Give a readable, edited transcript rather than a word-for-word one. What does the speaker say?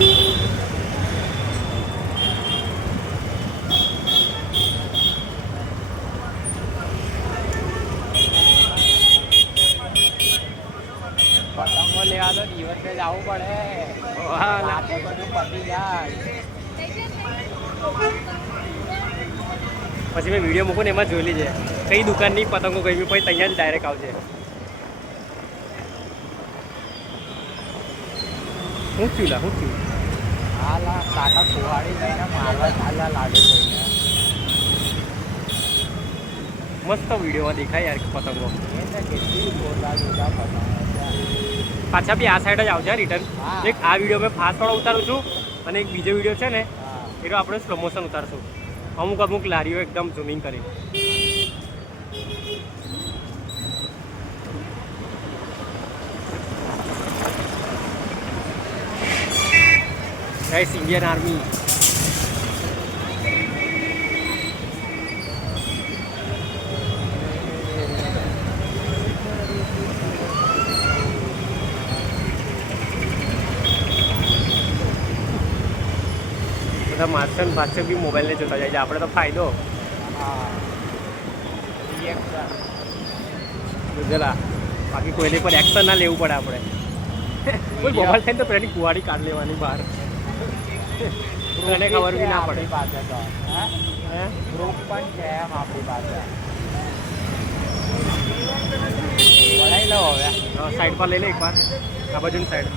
પતંગો લેવા તો દિવસે જવું પડે. રાતે બધું પતી જાય. પછી મેં વિડીયો મૂકું ને એમાં જોઈ લીજે કઈ દુકાનની પતંગો ગઈ પછી ત્યાં જ ડાયરેક્ટ આવશે. શું થયું લા, શું થયું? હાલા કાકા કુવાડી લઈને મારવા ચાલ્યા લાગે કોઈને. મસ્ત વિડીયોમાં દેખાય યાર પતંગો. એ તો કેટલી જોરદાર જોરદાર પતંગો છે. પાછા બી આ સાઈડ જ આવશે રિટર્ન. એક આ વિડીયો મેં ફાસ્ટવાળો ઉતારું છું અને એક બીજો વિડીયો છે ને એનો આપણે સ્લો મોશન ઉતારશું. અમુક અમુક લારીઓ એકદમ ઝૂમિંગ કરી. Guys Indian army. બધા માર્શન ભાષક બી મોબાઈલને જોતા જાય છે. આપણે તો ફાયદો બુજેલા. બાકી કોઈને પર એક્શન ના લેવું પડે આપણે. કોઈ મોબાઈલ થઈને તો પેલી કુવાડી કાઢ લેવાની બહાર. એને ખબર બી ના પડે. પાસે તો ગ્રુપ પણ છે એમ આપણી પાસે. વળાઈ લો હવે. સાઈડ પર લઈ લે એકવાર આ બાજુની સાઈડ.